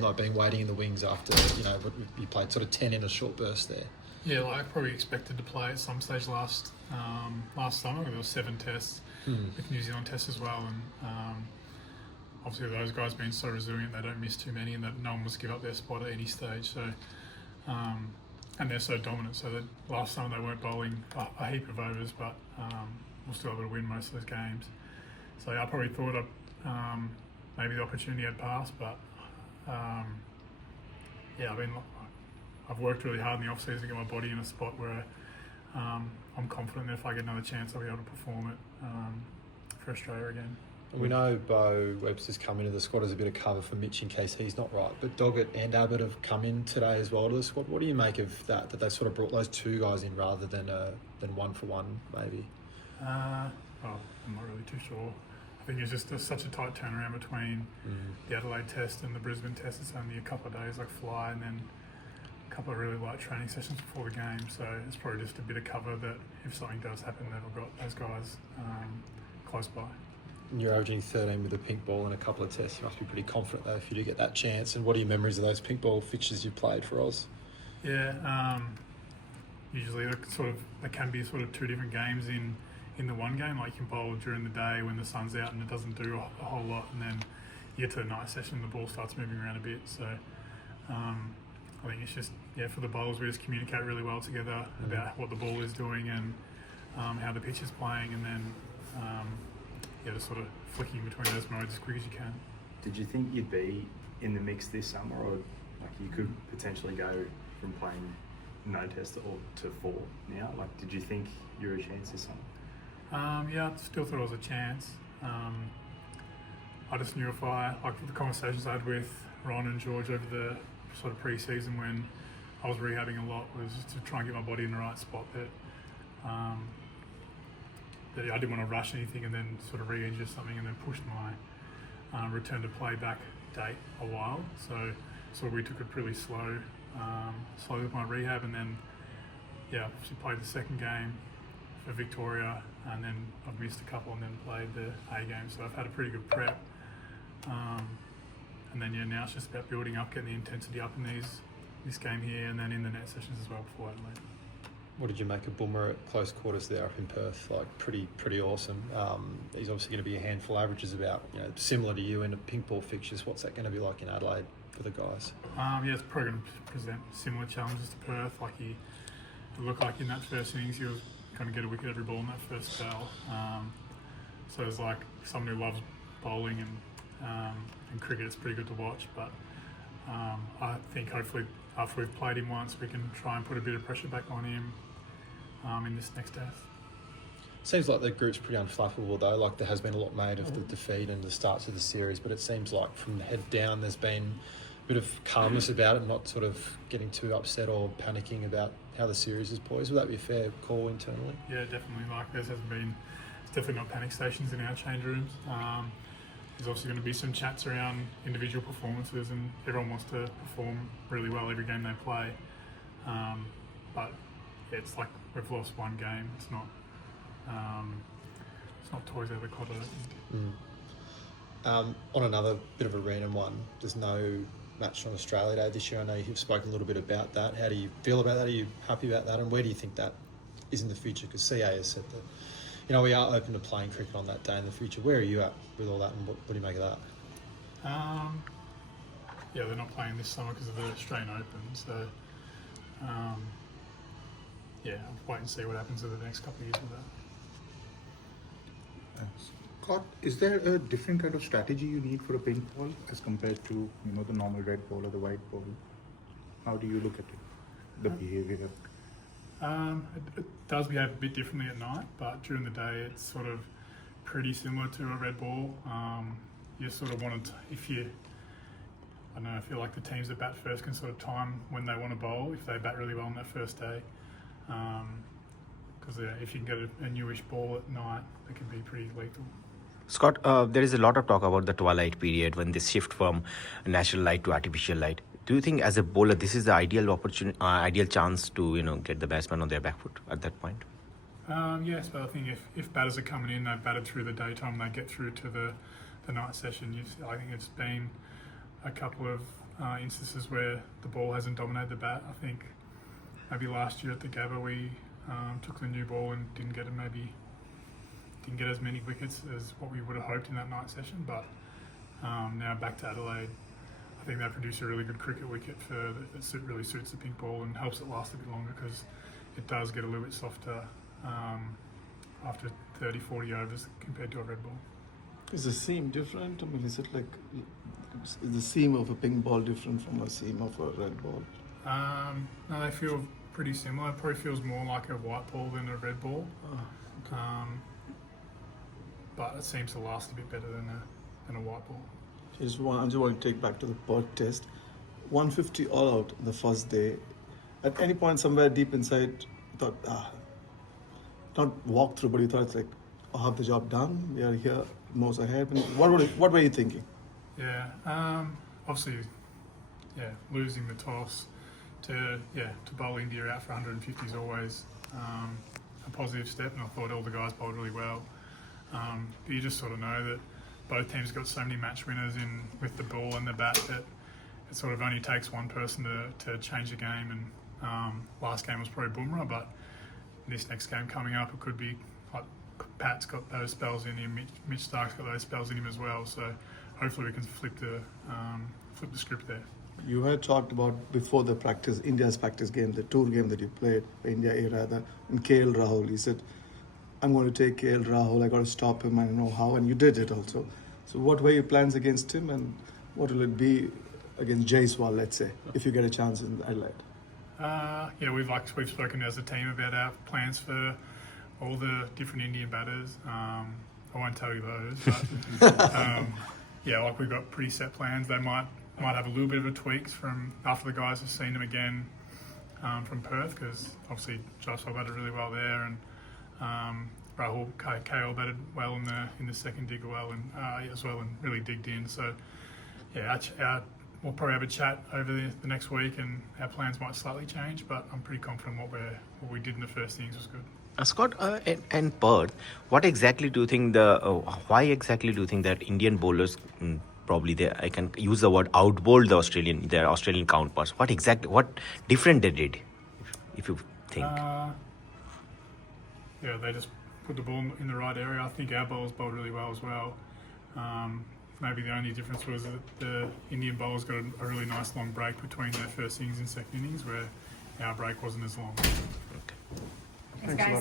like being waiting in the wings after, you played sort of 10 in a short burst there? Yeah, I probably expected to play at some stage last summer. There were 7 tests with New Zealand tests as well, and obviously those guys being so resilient, they don't miss too many, and that no one wants to give up their spot at any stage. So, and they're so dominant. So that last summer they weren't bowling a heap of overs, but we'll still able to win most of those games. So I probably thought maybe the opportunity had passed, but I've worked really hard in the off season to get my body in a spot where I'm confident that if I get another chance, I'll be able to perform it for Australia again. We know Bo Webster's come into the squad as a bit of cover for Mitch in case he's not right, but Doggett and Abbott have come in today as well to the squad. What do you make of that they sort of brought those 2 guys in rather than one for one, maybe? I'm not really too sure. I think it's just such a tight turnaround between the Adelaide test and the Brisbane test. It's only a couple of days like fly, and then a couple of really light training sessions before the game. So it's probably just a bit of cover that if something does happen, they've got those guys close by. You're averaging 13 with a pink ball in a couple of tests. You must be pretty confident though if you do get that chance. And what are your memories of those pink ball fixtures you played for Oz? Yeah, usually there can be sort of 2 different games in the one game. Like you can bowl during the day when the sun's out and it doesn't do a whole lot, and then you get to the night session and the ball starts moving around a bit. So I think it's just, for the bowlers, we just communicate really well together about what the ball is doing and how the pitch is playing, and then just sort of flicking between those modes as quick as you can. Did you think you'd be in the mix this summer, or like you could potentially go from playing no test or to 4 now? Like, did you think you were a chance this summer? I still thought it was a chance. I just knew if the conversations I had with Ron and George over the sort of pre-season when I was rehabbing a lot was to try and get my body in the right spot, that I didn't want to rush anything and then sort of re-injure something and then push my return to play back date a while. So we took it pretty slow with my rehab, and then she played the second game for Victoria, and then I've missed a couple and then played the A game. So I've had a pretty good prep. And then now it's just about building up, getting the intensity up in this game here, and then in the net sessions as well before Adelaide. What did you make of Bumrah at close quarters there up in Perth? Like pretty awesome. He's obviously going to be a handful. Averages about similar to you in the pink ball fixtures. What's that going to be like in Adelaide for the guys? It's probably going to present similar challenges to Perth. Like it looked like in that first innings he was going to get a wicket every ball in that first spell. So it's like someone who loves bowling and cricket, it's pretty good to watch. But I think hopefully after we've played him once, we can try and put a bit of pressure back on him in this next test. Seems like the group's pretty unflappable though. Like there has been a lot made of the defeat and the starts of the series, but it seems like from the head down there's been a bit of calmness about it, not sort of getting too upset or panicking about how the series is poised. Would that be a fair call internally? Yeah, definitely. Like it's definitely not panic stations in our change rooms. There's also going to be some chats around individual performances, and everyone wants to perform really well every game they play. But it's like we've lost one game. It's not toys out of the closet. On another bit of a random one, there's no match on Australia Day this year. I know you've spoken a little bit about that. How do you feel about that? Are you happy about that? And where do you think that is in the future? Because CA has said that we are open to playing cricket on that day in the future. Where are you at with all that, and what do you make of that? They're not playing this summer because of the Australian Open. So, I'll wait and see what happens over the next couple of years with that. Scott, is there a different kind of strategy you need for a pink ball as compared to the normal red ball or the white ball? How do you look at it, the behaviour? It does behave a bit differently at night, but during the day it's sort of pretty similar to a red ball. You sort of want to, I feel like the teams that bat first can sort of time when they want to bowl, if they bat really well on that first day. Because if you can get a newish ball at night, it can be pretty lethal. Scott, there is a lot of talk about the twilight period when they shift from natural light to artificial light. Do you think as a bowler this is the ideal opportunity, ideal chance to get the batsman on their back foot at that point? Yes, but I think if batters are coming in, they've batted through the daytime, they get through to the night session. I think it's been a couple of instances where the ball hasn't dominated the bat. I think maybe last year at the Gabba we took the new ball and didn't get as many wickets as what we would have hoped in that night session. But now back to Adelaide, I think they produce a really good cricket wicket that really suits the pink ball and helps it last a bit longer because it does get a little bit softer after 30-40 overs compared to a red ball. Is the seam different? I mean, is it like is the seam of a pink ball different from a seam of a red ball? No, they feel pretty similar. It probably feels more like a white ball than a red ball. Okay. But it seems to last a bit better than a white ball. I just want to take back to the Perth test. 150 all out the first day. At any point, somewhere deep inside, you thought, not walk through, but you thought it's like, I'll have the job done. We are here, moves ahead. And what were you thinking? Yeah, obviously, losing the toss to bowl India out for 150 is always a positive step, and I thought all the guys bowled really well. But you just sort of know that both teams got so many match winners in with the ball and the bat that it sort of only takes one person to change the game. And last game was probably Bumrah, but this next game coming up, it could be like Pat's got those spells in him, Mitch Stark's got those spells in him as well. So hopefully we can flip the script there. You had talked about before the India's practice game, the tour game that you played, India A rather, and KL Rahul. You said, I'm going to take KL Rahul, I got to stop him, I don't know how, and you did it also. So what were your plans against him, and what will it be against Jaiswal, let's say, if you get a chance in Adelaide? We've spoken as a team about our plans for all the different Indian batters. I won't tell you those, but we've got pretty set plans. They might have a little bit of a tweaks from after the guys have seen them again from Perth, because obviously Jaiswal batted really well there, and Rahul KL batted well in the second dig as well, and really digged in. So we'll probably have a chat over the next week, and our plans might slightly change, but I'm pretty confident what we did in the first innings was good. Scott, and Perth, what exactly do you think why exactly do you think that Indian bowlers probably I can use the word outbowled their Australian counterparts? What different they did, if you think? They just put the ball in the right area. I think our bowlers bowled really well as well. Maybe the only difference was that the Indian bowlers got a really nice long break between their first innings and second innings, where our break wasn't as long. Okay. Thanks a lot.